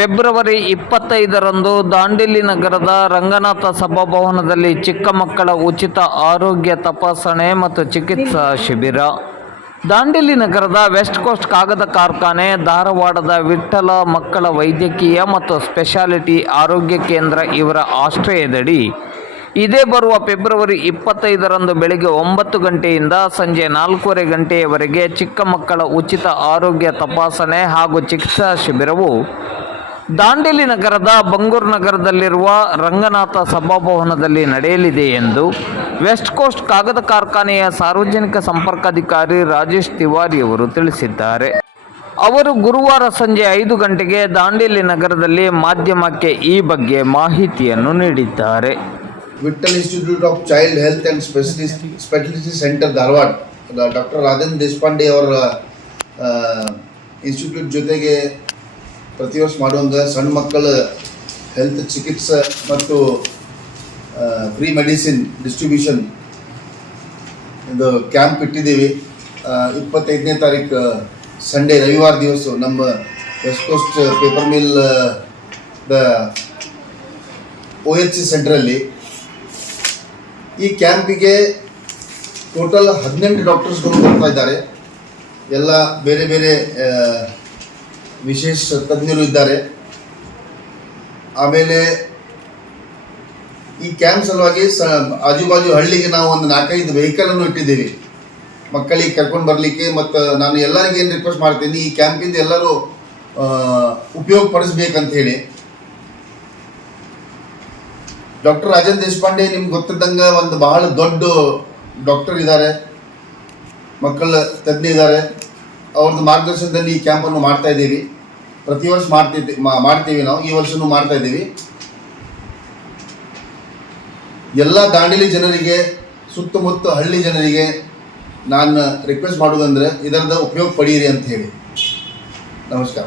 February ಇಪ್ಪತ್ತೈದರಂದು ದಾಂಡೇಲಿ ನಗರದ ರಂಗನಾಥ ಸಭಾಭವನದಲ್ಲಿ ಚಿಕ್ಕ ಮಕ್ಕಳ ಉಚಿತ ಆರೋಗ್ಯ ತಪಾಸಣೆ ಮತ್ತು ಚಿಕಿತ್ಸಾ ಶಿಬಿರ. ದಾಂಡೇಲಿ ನಗರದ ವೆಸ್ಟ್ ಕೋಸ್ಟ್ ಕಾಗದ ಕಾರ್ಖಾನೆ, ಧಾರವಾಡದ ವಿಠ್ಠಲ ಮಕ್ಕಳ ವೈದ್ಯಕೀಯ ಮತ್ತು ಸ್ಪೆಷಾಲಿಟಿ ಆರೋಗ್ಯ ಕೇಂದ್ರ ಇವರ ಆಶ್ರಯದಡಿ ಇದೇ ಬರುವ ಫೆಬ್ರವರಿ ಇಪ್ಪತ್ತೈದರಂದು ಬೆಳಗ್ಗೆ ಒಂಬತ್ತು ಗಂಟೆಯಿಂದ ಸಂಜೆ ನಾಲ್ಕೂವರೆ ಗಂಟೆಯವರೆಗೆ ಚಿಕ್ಕ ಮಕ್ಕಳ ಉಚಿತ ಆರೋಗ್ಯ ತಪಾಸಣೆ ಹಾಗೂ ಚಿಕಿತ್ಸಾ ಶಿಬಿರವು ದಾಂಡೇಲಿ ನಗರದ ಬಂಗೂರು ನಗರದಲ್ಲಿರುವ ರಂಗನಾಥ ಸಭಾಭವನದಲ್ಲಿ ನಡೆಯಲಿದೆ ಎಂದು ವೆಸ್ಟ್ ಕೋಸ್ಟ್ ಕಾಗದ ಕಾರ್ಖಾನೆಯ ಸಾರ್ವಜನಿಕ ಸಂಪರ್ಕಾಧಿಕಾರಿ ರಾಜೇಶ್ ತಿವಾರಿ ಅವರು ತಿಳಿಸಿದ್ದಾರೆ. ಅವರು ಗುರುವಾರ ಸಂಜೆ ಐದು ಗಂಟೆಗೆ ದಾಂಡೇಲಿ ನಗರದಲ್ಲಿ ಮಾಧ್ಯಮಕ್ಕೆ ಈ ಬಗ್ಗೆ ಮಾಹಿತಿಯನ್ನು ನೀಡಿದ್ದಾರೆ. Vithal institute of child health and specialist speciality centre Dharwad doctor Rajendra Deshpande ಅವರ ಇನ್ಸ್ಟಿಟ್ಯೂಟ್ ಜೊತೆಗೆ ಪ್ರತಿ ವರ್ಷ ಮಾಡುವಂಗೆ ಸಣ್ಣ ಮಕ್ಕಳ ಹೆಲ್ತ್ ಚಿಕಿತ್ಸೆ ಮತ್ತು ಫ್ರೀ ಮೆಡಿಸಿನ್ ಡಿಸ್ಟ್ರಿಬ್ಯೂಷನ್ ಇದು ಕ್ಯಾಂಪ್ ಇಟ್ಟಿದ್ದೀವಿ. ಇಪ್ಪತ್ತೈದನೇ ತಾರೀಕು ಸಂಡೇ ರವಿವಾರ ದಿವಸ ನಮ್ಮ west coast paper mill the O H C ಸೆಂಟ್ರಲ್ಲಿ ಈ ಕ್ಯಾಂಪಿಗೆ ಟೋಟಲ್ ಹದಿನೆಂಟು ಡಾಕ್ಟರ್ಸ್ಗಳು ಬರ್ತಾ ಇದ್ದಾರೆ. ಎಲ್ಲ ಬೇರೆ ಬೇರೆ ವಿಶೇಷ ತಜ್ಞರು ಇದ್ದಾರೆ. ಆಮೇಲೆ ಈ ಕ್ಯಾಂಪ್ ಸಲುವಾಗಿ ಸ, ಆಜುಬಾಜು ಹಳ್ಳಿಗೆ ನಾವು ಒಂದು ನಾಲ್ಕೈದು ವೆಹಿಕಲನ್ನು ಇಟ್ಟಿದ್ದೀವಿ. ಮಕ್ಕಳಿಗೆ ಕರ್ಕೊಂಡು ಬರಲಿಕ್ಕೆ ಮತ್ತು ನಾನು ಎಲ್ಲರಿಗೆ ಏನು ರಿಕ್ವೆಸ್ಟ್ ಮಾಡ್ತೀನಿ, ಈ ಕ್ಯಾಂಪಿಂದ ಎಲ್ಲರೂ ಉಪಯೋಗ ಪಡಿಸ್ಬೇಕಂತ ಹೇಳಿ. ಡಾಕ್ಟರ್ ರಾಜನ್ ದೇಶಪಾಂಡೆ ನಿಮ್ಗೆ ಗೊತ್ತಿದ್ದಂಗೆ ಒಂದು ಬಹಳ ದೊಡ್ಡ ಡಾಕ್ಟರ್ ಇದ್ದಾರೆ. ಮಕ್ಕಳ ತಜ್ಞ ಇದ್ದಾರೆ. ಅವ್ರದ್ದು ಮಾರ್ಗದರ್ಶನದಲ್ಲಿ ಈ ಕ್ಯಾಂಪನ್ನು ಮಾಡ್ತಾ ಇದ್ದೀವಿ. ಪ್ರತಿ ವರ್ಷ ಮಾಡ್ತಿದ್ದೆ ಮಾಡ್ತೀವಿ ನಾವು, ಈ ವರ್ಷನೂ ಮಾಡ್ತಾ ಇದ್ದೀವಿ. ಎಲ್ಲ ದಾಂಡೇಲಿ ಜನರಿಗೆ, ಸುತ್ತಮುತ್ತ ಹಳ್ಳಿ ಜನರಿಗೆ ನಾನು ರಿಕ್ವೆಸ್ಟ್ ಮಾಡೋದಂದ್ರೆ ಇದರದ ಉಪಯೋಗ ಪಡೀರಿ ಅಂತ ಹೇಳಿ. ನಮಸ್ಕಾರ.